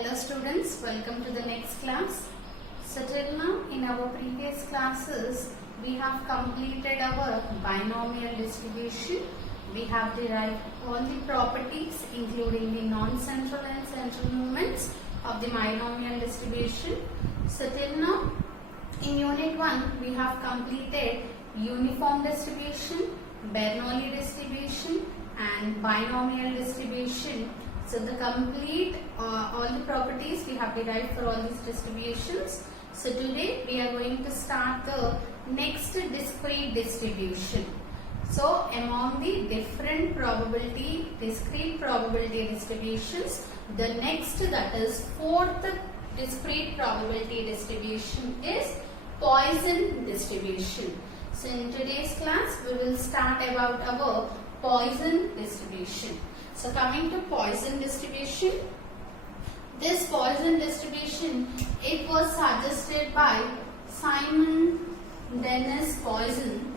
Hello students, welcome to the next class. So till now in our previous classes we have completed our binomial distribution. We have derived all the properties including the non-central and central movements of the binomial distribution. So till now in unit 1 we have completed uniform distribution, Bernoulli distribution and binomial distribution. So the complete all the properties we have derived for all these distributions. So today we are going to start the next discrete distribution. So among the different discrete probability distributions, the next, that is fourth discrete probability distribution is Poisson distribution. So in today's class we will start about our Poisson distribution. So coming to Poisson distribution, this Poisson distribution, it was suggested by Simon Denis Poisson.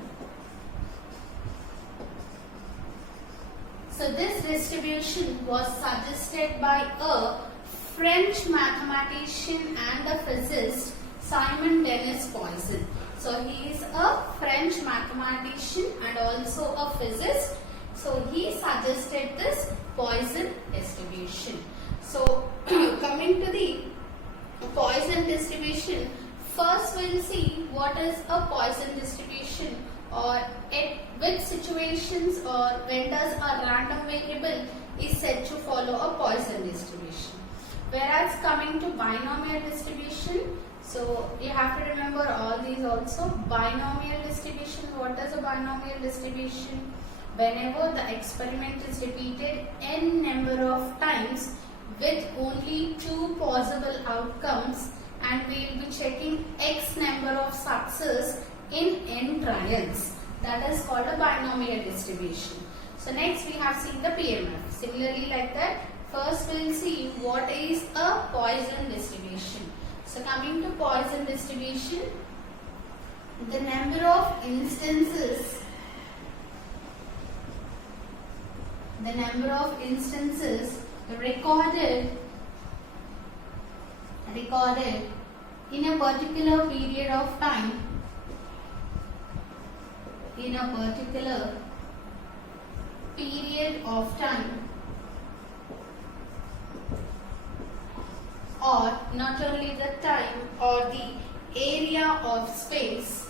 So this distribution was suggested by a French mathematician and a physicist, Simon Denis Poisson. So he is a French mathematician and also a physicist. So he suggested this Poisson distribution. So coming to the Poisson distribution, first we will see what is a Poisson distribution, or at which situations or when does a random variable is said to follow a Poisson distribution. Whereas coming to binomial distribution, so you have to remember all these also. Binomial distribution, what is a binomial distribution? Whenever the experiment is repeated n number of times with only two possible outcomes, and we will be checking x number of success in n trials. That is called a binomial distribution. So next we have seen the PMF. Similarly like that, first we will see what is a Poisson distribution. So coming to Poisson distribution, the number of instances recorded in a particular period of time, or not only the time or the area of space,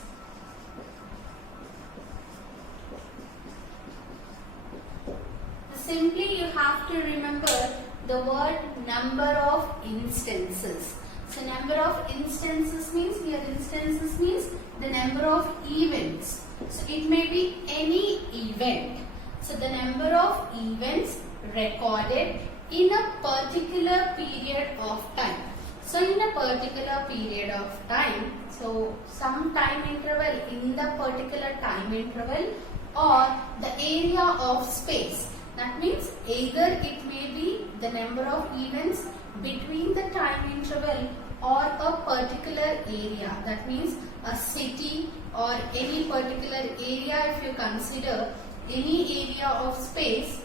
simply you have to remember the word number of instances. So number of instances means, here instances means the number of events. So it may be any event. So the number of events recorded in a particular period of time. So in a particular period of time, so some time interval in the particular time interval, or the area of space. That means either it may be the number of events between the time interval or a particular area. That means a city or any particular area. If you consider any area of space,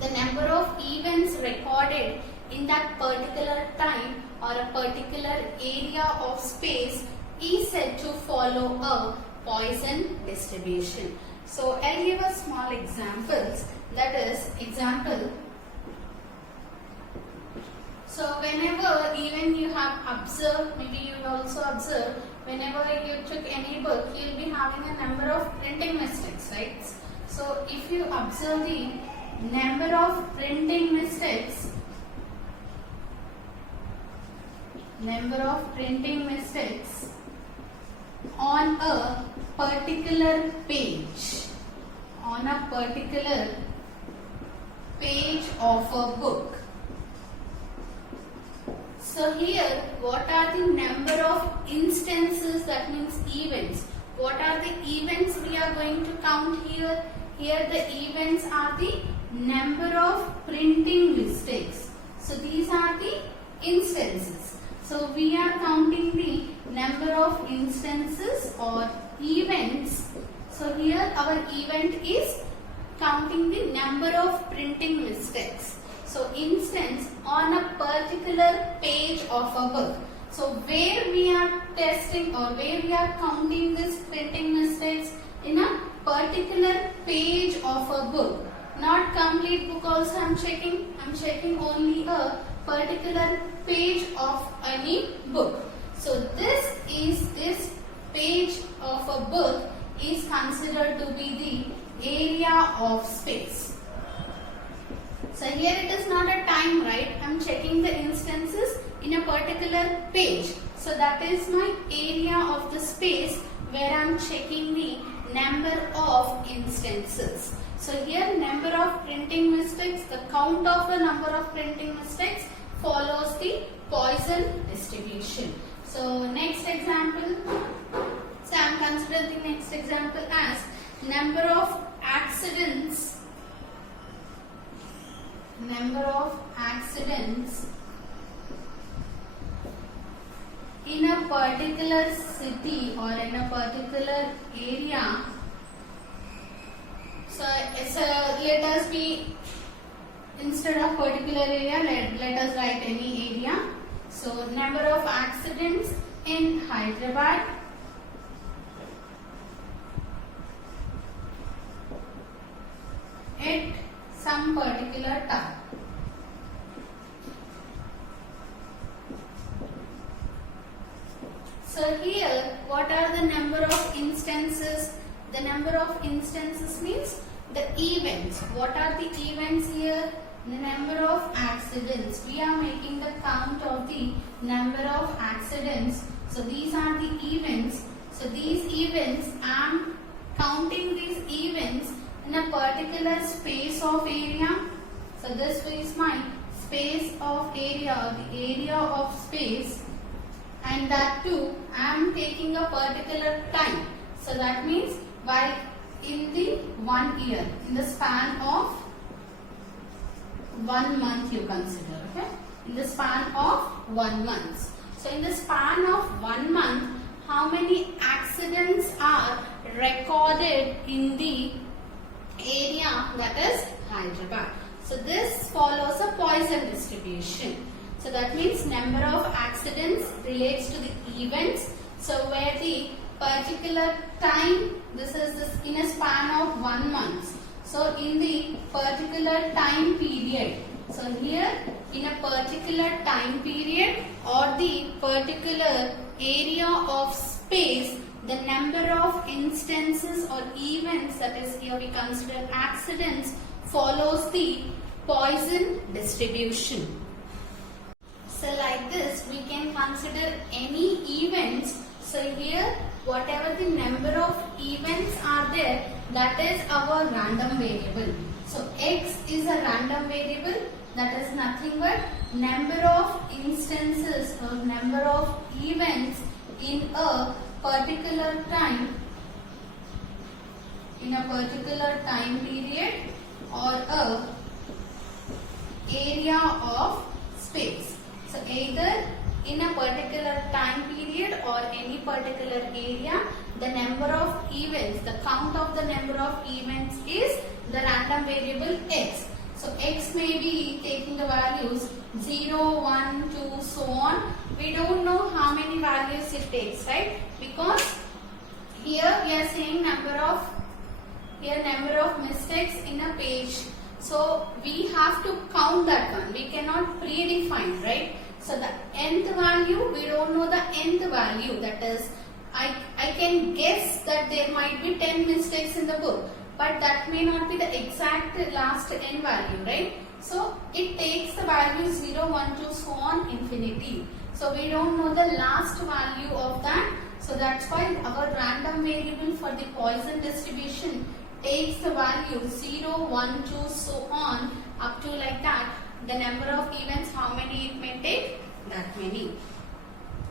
the number of events recorded in that particular time or a particular area of space is said to follow a Poisson distribution. So I'll give a small examples. That is, example, so whenever even you have observed, maybe you will also observe, whenever you took any book, you will be having a number of printing mistakes, right? So if you observe the number of printing mistakes on a particular page, of a book. So here, what are the number of instances, that means events. What are the events we are going to count here? Here the events are the number of printing mistakes. So these are the instances. So we are counting the number of instances or events. So here our event is counting the number of printing mistakes. So So instance on a particular page of a book. So where we are testing or where we are counting this printing mistakes in a particular page of a book. Not complete book also I'm checking. I'm checking only a particular page of any book. So this page of a book is considered to be the area of space. So here it is not a time, right? I'm checking the instances in a particular page. So that is my area of the space where I'm checking the number of instances. So here number of printing mistakes, the count of the number of printing mistakes follows the Poisson distribution. So next example, so I am considering the next example as number of accidents in a particular city or in a particular area. So let us be, instead of particular area, let us write any area. So number of accidents in Hyderabad at some particular time. So here, what are the number of instances? The number of instances means the events. What are the events here? The number of accidents. We are making the count of the number of accidents. So these are the events. So these events, I am counting these events in a particular space of area. So this is my space of area, or the area of space, and that too I am taking a particular time. So that means while in the 1 year, in the span of 1 month you consider, okay? In the span of 1 month. So in the span of 1 month, how many accidents are recorded in the area that is Hyderabad? So this follows a Poisson distribution. So that means number of accidents relates to the events. So where the particular time, this is in a span of 1 month. So in the particular time period. So here in a particular time period or the particular area of space, the number of instances or events, that is here we consider accidents, follows the Poisson distribution. So like this we can consider any events. So here whatever the number of events are there, that is our random variable. So x is a random variable, that is nothing but number of instances or number of events in a particular time, in a particular time period or a area of space. So either in a particular time period or any particular area, the number of events, the count of the number of events is the random variable x. So x may be taking the values 0, 1, 2, so on. We don't know how many values it takes, right? Because here we are saying number of mistakes in a page. So we have to count that one. We cannot predefine, right? So the nth value, we don't know the nth value. That is, I can guess that there might be 10 mistakes in the book, but that may not be the exact last n value, right? So it takes the value 0, 1, 2, so on infinity. So we don't know the last value of that. So that's why our random variable for the Poisson distribution takes the value 0, 1, 2, so on up to like that. The number of events, how many it may take? That many.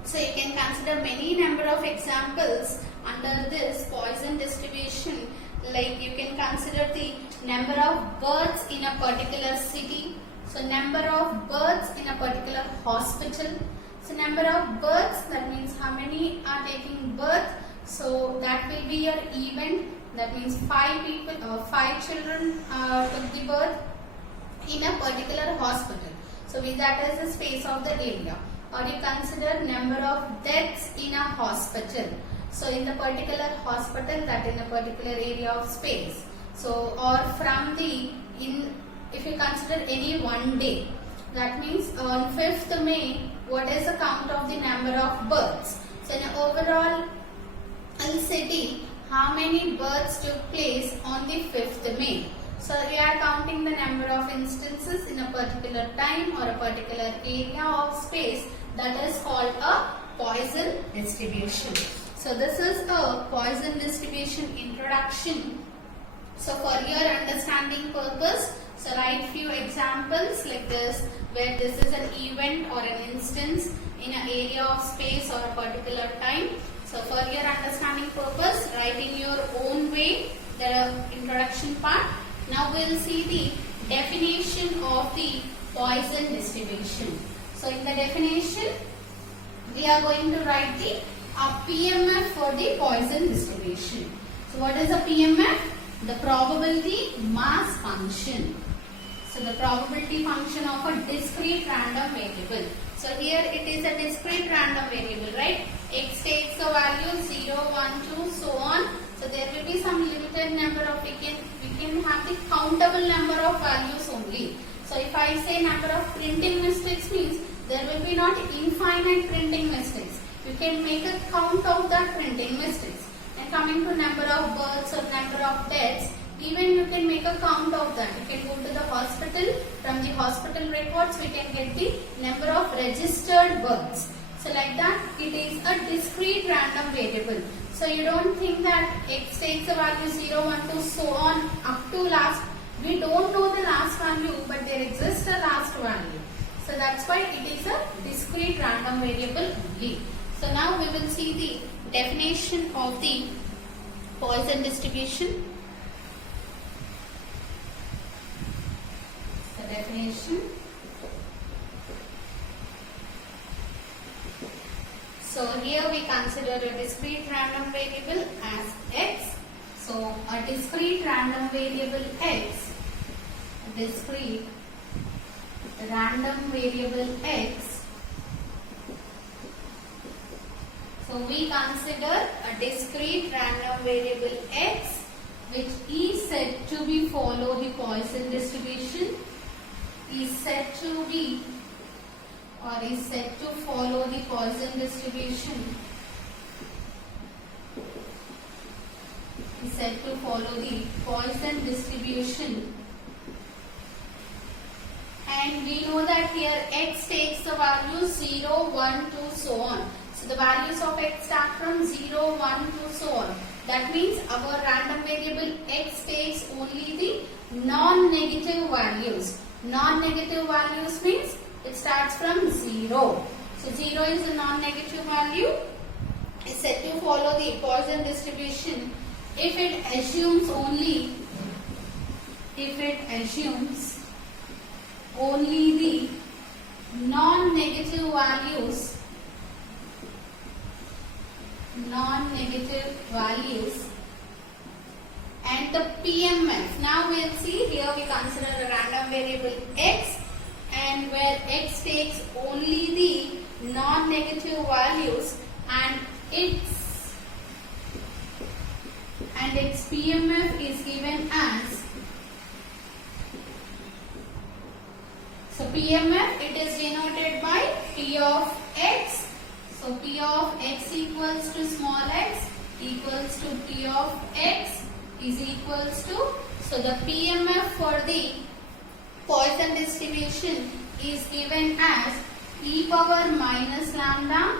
So you can consider many number of examples under this Poisson distribution. Like you can consider the number of births in a particular city. So number of births in a particular hospital. So number of births, that means how many are taking birth. So that will be your event. That means 5 people or 5 children took the birth in a particular hospital. So that is the space of the area. Or you consider number of deaths in a hospital. So in the particular hospital, that in a particular area of space. So or from the if you consider any one day, that means on 5th May, what is the count of the number of births? So in an overall city, how many births took place on the 5th May? So we are counting the number of instances in a particular time or a particular area of space. That is called a Poisson distribution. So this is a Poisson distribution introduction. So for your understanding purpose, so write few examples like this, where this is an event or an instance in an area of space or a particular time. So for your understanding purpose, write in your own way the introduction part. Now we will see the definition of the Poisson distribution. So in the definition, we are going to write the PMF for the Poisson distribution. So what is a PMF? The probability mass function. So the probability function of a discrete random variable. So here it is a discrete random variable, right? X takes the value 0, 1, 2, so on. So there will be some limited number of, we can have the countable number of values only. So if I say number of printing mistakes means there will be not infinite printing mistakes. You can make a count of that printing mistakes. And coming to number of births or number of deaths, even you can make a count of that. You can go to the hospital. From the hospital records, we can get the number of registered births. So like that, it is a discrete random variable. So you don't think that X takes the value 0, 1, 2, so on up to last. We don't know the last value, but there exists a last value. So that's why it is a discrete random variable only. So now we will see the definition of the Poisson distribution. The definition. So here we consider a discrete random variable as X. So a discrete random variable X, discrete random variable X. So we consider a discrete random variable X which is said to be follow the Poisson distribution, is said to be or is said to follow the Poisson distribution, is said to follow the Poisson distribution. And we know that here X takes the value 0, 1, 2, so on. So the values of X start from 0, 1, 2, so on. That means our random variable X takes only the non-negative values. Non-negative values means it starts from 0. So 0 is a non-negative value. It's said to follow the Poisson distribution if it assumes only the non-negative values and the PMF. Now we will see here we consider a random variable X, and where X takes only the non-negative values and its PMF is given as, so PMF, it is denoted by P of X. So P of X equals to small x equals to P of X is equals to, so the PMF for the Poisson distribution is given as e power minus lambda,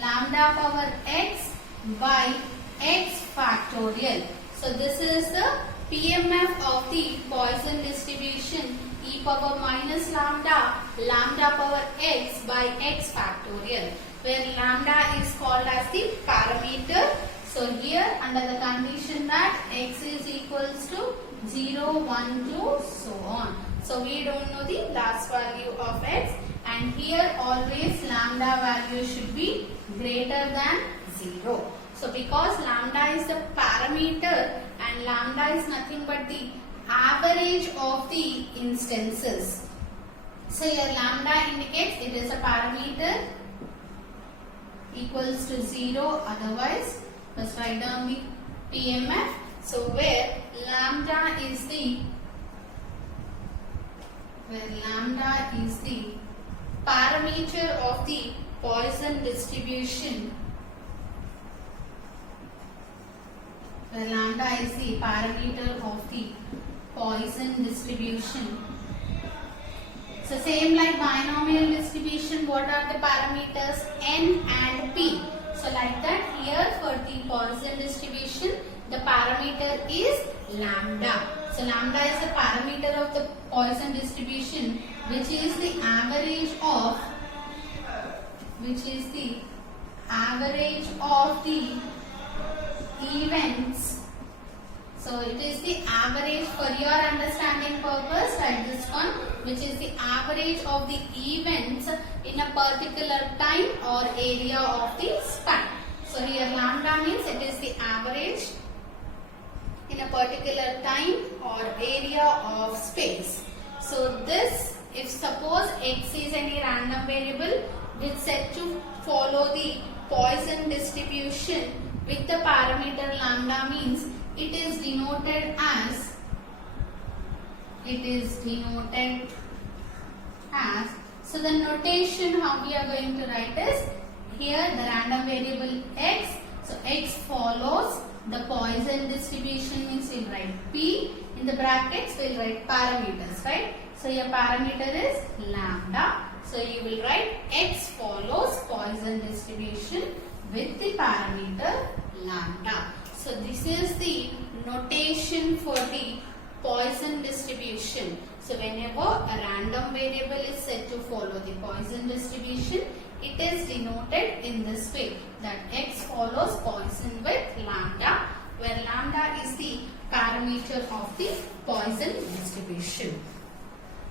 lambda power x by x factorial. So this is the PMF of the Poisson distribution, e power minus lambda, lambda power x by x factorial, where lambda is called as the parameter. So here under the condition that x is equals to 0, 1, 2, so on. So we don't know the last value of x, and here always lambda value should be greater than 0. So because lambda is the parameter and lambda is nothing but the average of the instances. So your lambda indicates it is a parameter equals to 0, otherwise let's write down the PMF. So where lambda is the parameter of the Poisson distribution, where lambda is the parameter of the Poisson distribution. So same like binomial distribution, what are the parameters? N and P. So like that, here for the Poisson distribution, the parameter is lambda. So lambda is the parameter of the Poisson distribution, which is the average of the events. So it is the average, for your understanding purpose, write this one, which is the average of the events in a particular time or area of the span. So here lambda means it is the average in a particular time or area of space. So this, if suppose x is any random variable which is said to follow the Poisson distribution with the parameter lambda, means it is denoted as so the notation how we are going to write is, here the random variable x, so x follows the Poisson distribution, means we'll write P, in the brackets we'll write parameters, right? So your parameter is lambda, so you will write x follows Poisson distribution with the parameter lambda. So this is the notation for the Poisson distribution. So whenever a random variable is said to follow the Poisson distribution, it is denoted in this way, that x follows Poisson with lambda, where lambda is the parameter of the Poisson distribution.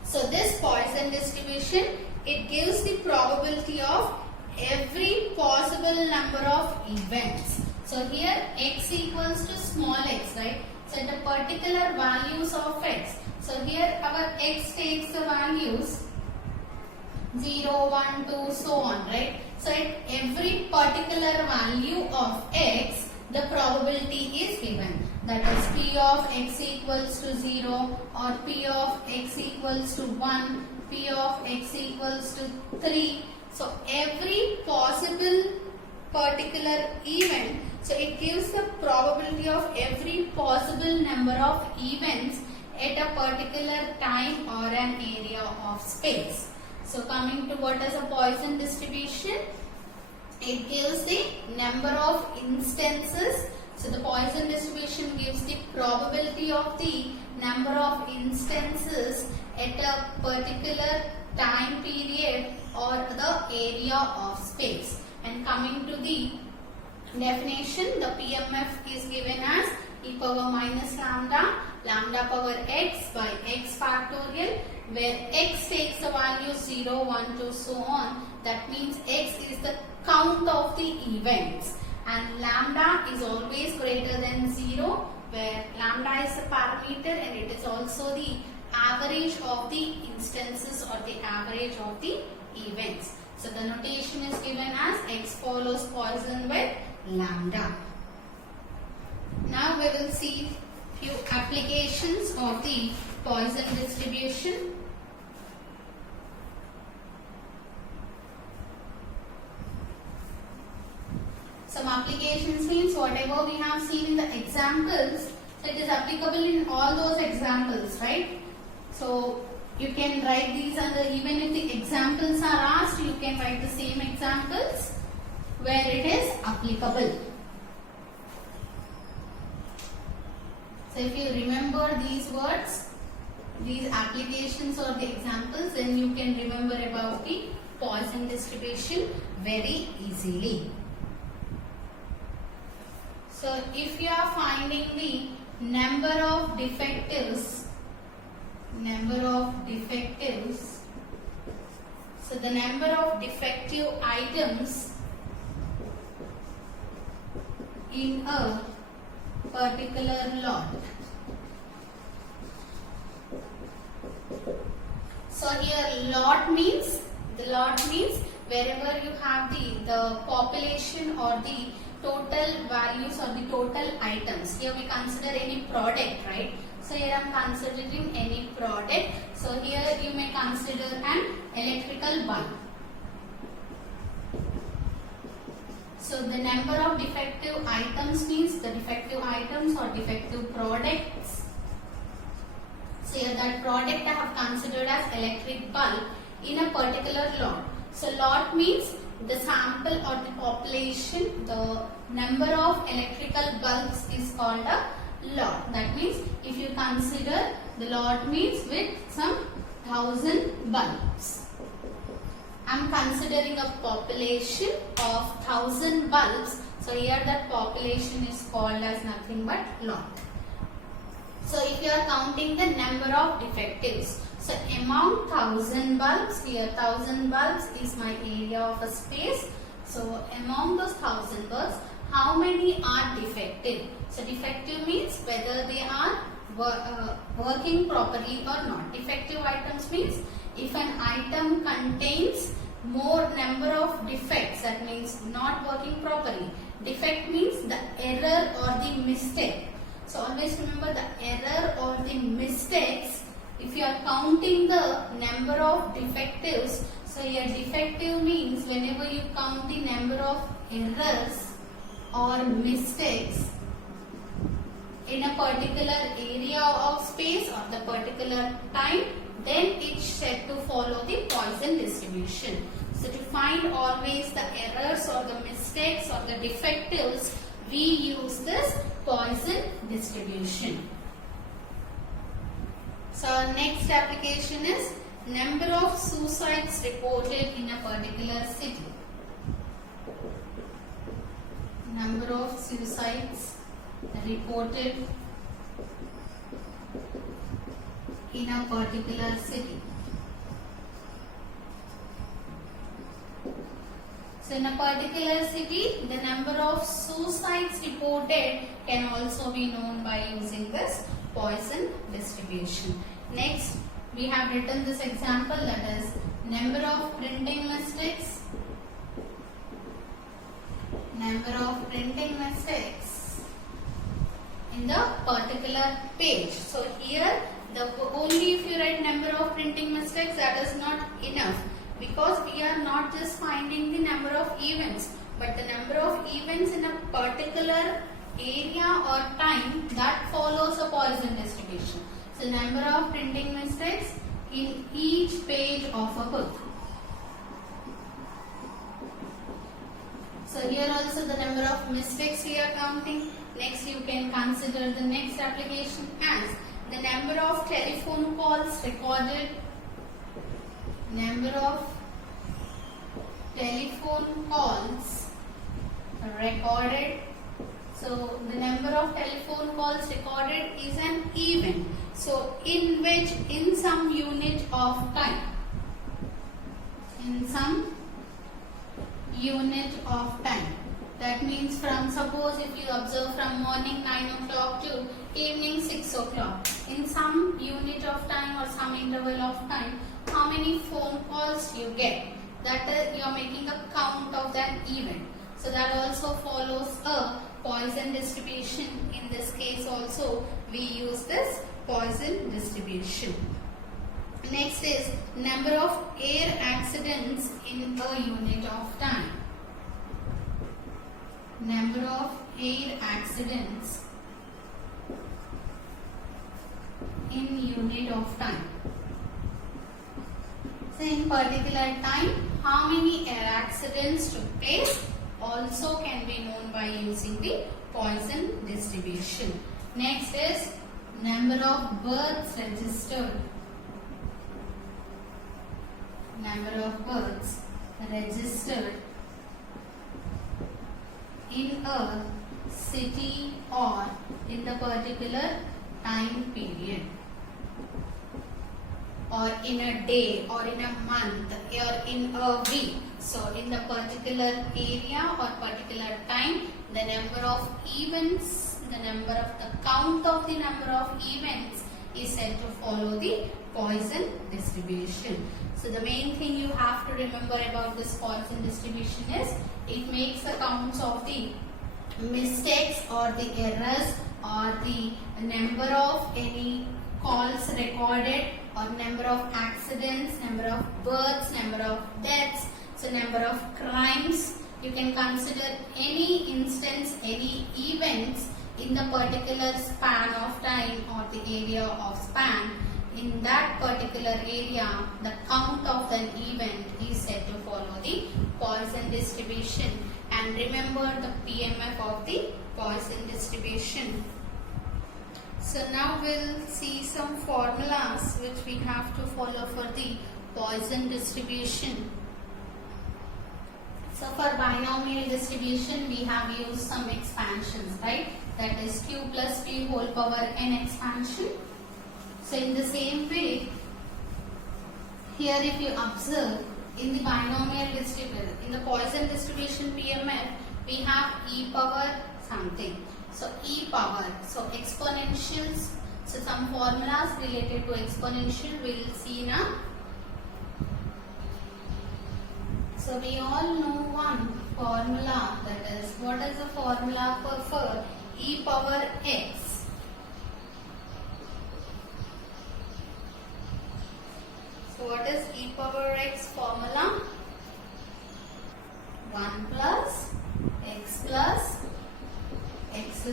So this Poisson distribution, it gives the probability of every possible number of events. So here x equals to small x, right? So the particular values of x. So here our x takes the values 0, 1, 2, so on, right? So at every particular value of x, the probability is given. That is p of x equals to 0 or p of x equals to 1, p of x equals to 3. So every possible particular event, so it gives the probability of every possible number of events at a particular time or an area of space. So coming to what is a Poisson distribution, it gives the number of instances. So the Poisson distribution gives the probability of the number of instances at a particular time period or the area of space. And coming to the definition, the PMF is given as e power minus lambda, lambda power x by x factorial, where x takes the value 0, 1, 2, so on. That means x is the count of the events, and lambda is always greater than 0, where lambda is the parameter and it is also the average of the instances or the average of the events. So the notation is given as x follows Poisson with lambda. Now we will see few applications of the Poisson distribution. Some applications means whatever we have seen in the examples, so it is applicable in all those examples, right? So you can write these under, even if the examples are asked, you can write the same examples where it is applicable. So if you remember these words, these applications or the examples, then you can remember about the Poisson distribution very easily. So if you are finding the number of defectives, so the number of defective items in a particular lot. So here lot means, the lot means wherever you have the population or the total values or the total items. Here we consider any product, right? So here I am considering any product. So here you may consider an electrical bulb. So the number of defective items means the defective items or defective products. So here that product I have considered as electric bulb in a particular lot. So lot means the sample or the population, the number of electrical bulbs is called a lot. That means if you consider the lot means with some 1000 bulbs. I am considering a population of 1000 bulbs. So here that population is called as nothing but lot. So if you are counting the number of defectives, so among 1000 bulbs, here 1000 bulbs is my area of a space. So among those 1000 bulbs, how many are defective? So defective means whether they are working properly or not. Defective items means if an item contains more number of defects, that means not working properly. Defect means the error or the mistake. So always remember the error or the mistakes. If you are counting the number of defectives, so here defective means whenever you count the number of errors or mistakes in a particular area of space or the particular time, then it's said to follow the Poisson distribution. So to find always the errors or the mistakes or the defectives, we use this Poisson distribution. So our next application is number of suicides reported in a particular city. Number of suicides reported in a particular city. So in a particular city, the number of suicides reported can also be known by using this Poisson distribution. Next, we have written this example, that is number of printing mistakes. Number of printing mistakes in the particular page. So here, only if you write number of printing mistakes, that is not enough, because we are not just finding the number of events, but the number of events in a particular area or time that follows a Poisson distribution. So number of printing mistakes in each page of a book. So here also the number of mistakes we are counting. Next you can consider the next application as the number of telephone calls recorded. Number of telephone calls recorded. So the number of telephone calls recorded is an event. So in which, in some unit of time. In some unit of time. That means from, suppose if you observe from morning 9 o'clock to evening 6 o'clock. In some unit of time or some interval of time, how many phone calls you get. That is, you are making a count of that event. So that also follows a Poisson distribution. In this case also we use this Poisson distribution. Next is number of air accidents in a unit of time. Number of air accidents in unit of time. So in particular time, how many air accidents took place also can be known by using the Poisson distribution. Next is number of births registered. Number of births registered in a city or in the particular time period, or in a day, or in a month, or in a week. So in the particular area or particular time, the number of events, the count of the number of events is said to follow the Poisson distribution. So the main thing you have to remember about this Poisson distribution is it makes accounts of the mistakes or the errors or the number of any calls recorded or number of accidents, number of births, number of deaths, so number of crimes. You can consider any instance, any events in the particular span of time or the area of span. In that particular area, the count of an event is said to follow the Poisson distribution. And remember the PMF of the Poisson distribution. So now we'll see some formulas which we have to follow for the Poisson distribution. So for binomial distribution, we have used some expansions, right? That is q plus p whole power n expansion. So in the same way, here if you observe, in the binomial distribution, in the Poisson distribution PMF, we have e power something. So e power, so exponentials, so some formulas related to exponential we will see now. So we all know one formula, that is, what is the formula for e power x? So what is e power x formula? 1 plus x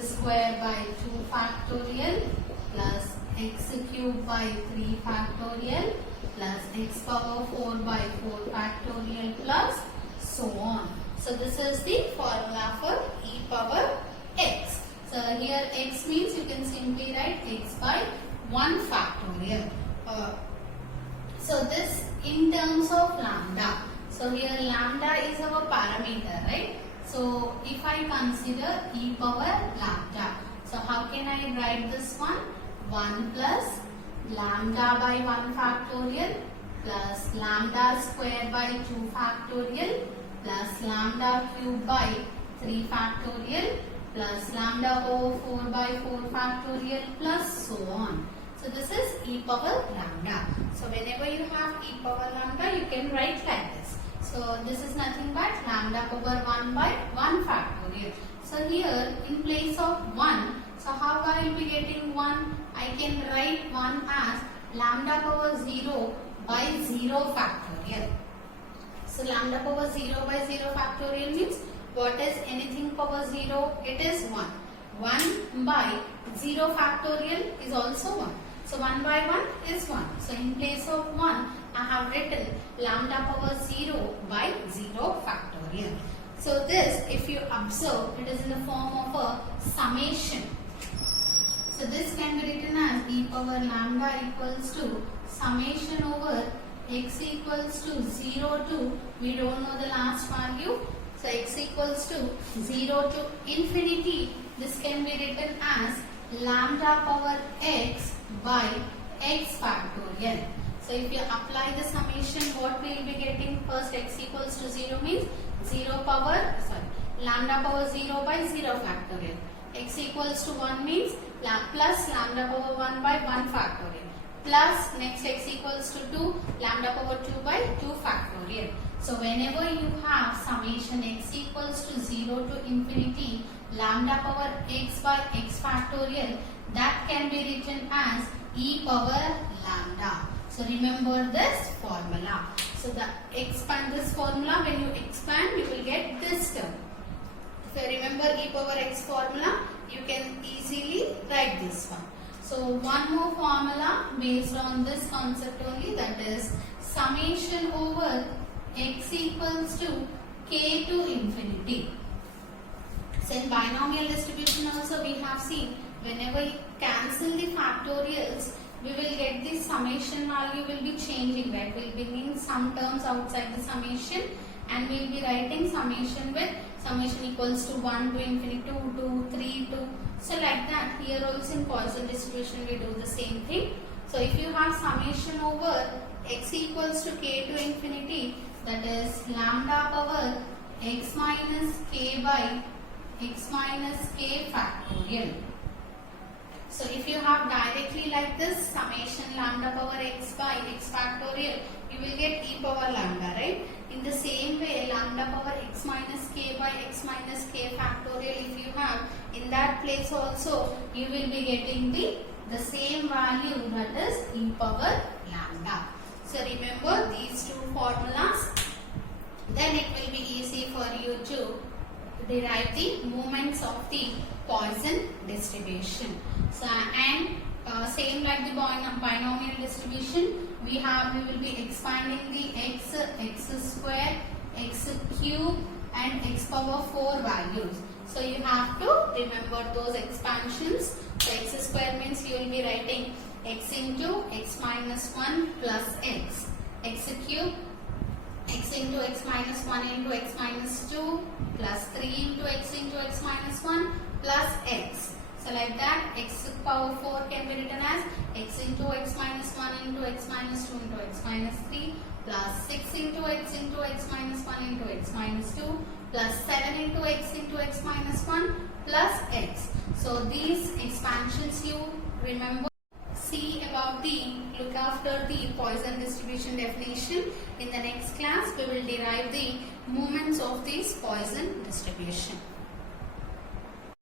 square by 2 factorial plus x cube by 3 factorial plus x power 4 by 4 factorial plus so on. So this is the formula for e power x. So here x means you can simply write x by 1 factorial. So this in terms of lambda. So here lambda is our parameter, right? So if I consider e power lambda, so how can I write this one? 1 plus lambda by 1 factorial plus lambda square by 2 factorial plus lambda cube by 3 factorial plus lambda over 4 by 4 factorial plus so on. So this is e power lambda. So whenever you have e power lambda, you can write like this. So this is nothing but lambda power 1 by 1 factorial. So here in place of 1, so how I will be getting 1? I can write 1 as lambda power 0 by 0 factorial. So lambda power 0 by 0 factorial means what is anything power 0? It is 1. 1 by 0 factorial is also 1. So 1 by 1 is 1. So in place of 1, I have written lambda power 0 by 0 factorial. So this, if you observe, it is in the form of a summation. So this can be written as e power lambda equals to summation over x equals to 0 to, we don't know the last value. So x equals to 0 to infinity. This can be written as lambda power x by x factorial. So if you apply the summation, what we will be getting? First x equals to 0 means lambda power 0 by 0 factorial. X equals to 1 means plus lambda power 1 by 1 factorial. Plus next x equals to 2, lambda power 2 by 2 factorial. So whenever you have summation x equals to 0 to infinity lambda power x by x factorial, that can be written as e power lambda. So remember this formula. So the expand this formula, when you expand, you will get this term. If you remember e power x formula, you can easily write this one. So one more formula based on this concept only, that is summation over x equals to k to infinity. So in binomial distribution also we have seen, whenever you cancel the factorials, we will get the summation value will be changing, right? We will be bringing some terms outside the summation and we will be writing summation with summation equals to 1 to infinity, 2 to 3 to, so like that. Here also in Poisson distribution we do the same thing. So if you have summation over x equals to k to infinity, that is lambda power x minus k by x minus k factorial. So if you have directly like this summation lambda power x by x factorial, you will get e power lambda, right? In the same way, lambda power x minus k by x minus k factorial, if you have, in that place also you will be getting the same value, that is e power lambda. So remember these two formulas, then it will be easy for you to derive the moments of the Poisson distribution. So and same like the binomial distribution, we will be expanding the x square, x cube and x power 4 values. So you have to remember those expansions. So x square means you will be writing x into x minus 1 plus x, x cube x into x minus 1 into x minus 2 plus 3 into x minus 1 plus x. So like that, x power 4 can be written as x into x minus 1 into x minus 2 into x minus 3 plus 6 into x minus 1 into x minus 2 plus 7 into x minus 1 plus x. So these expansions you remember. See about look after the Poisson distribution definition. In the next class, we will derive the moments of this Poisson distribution.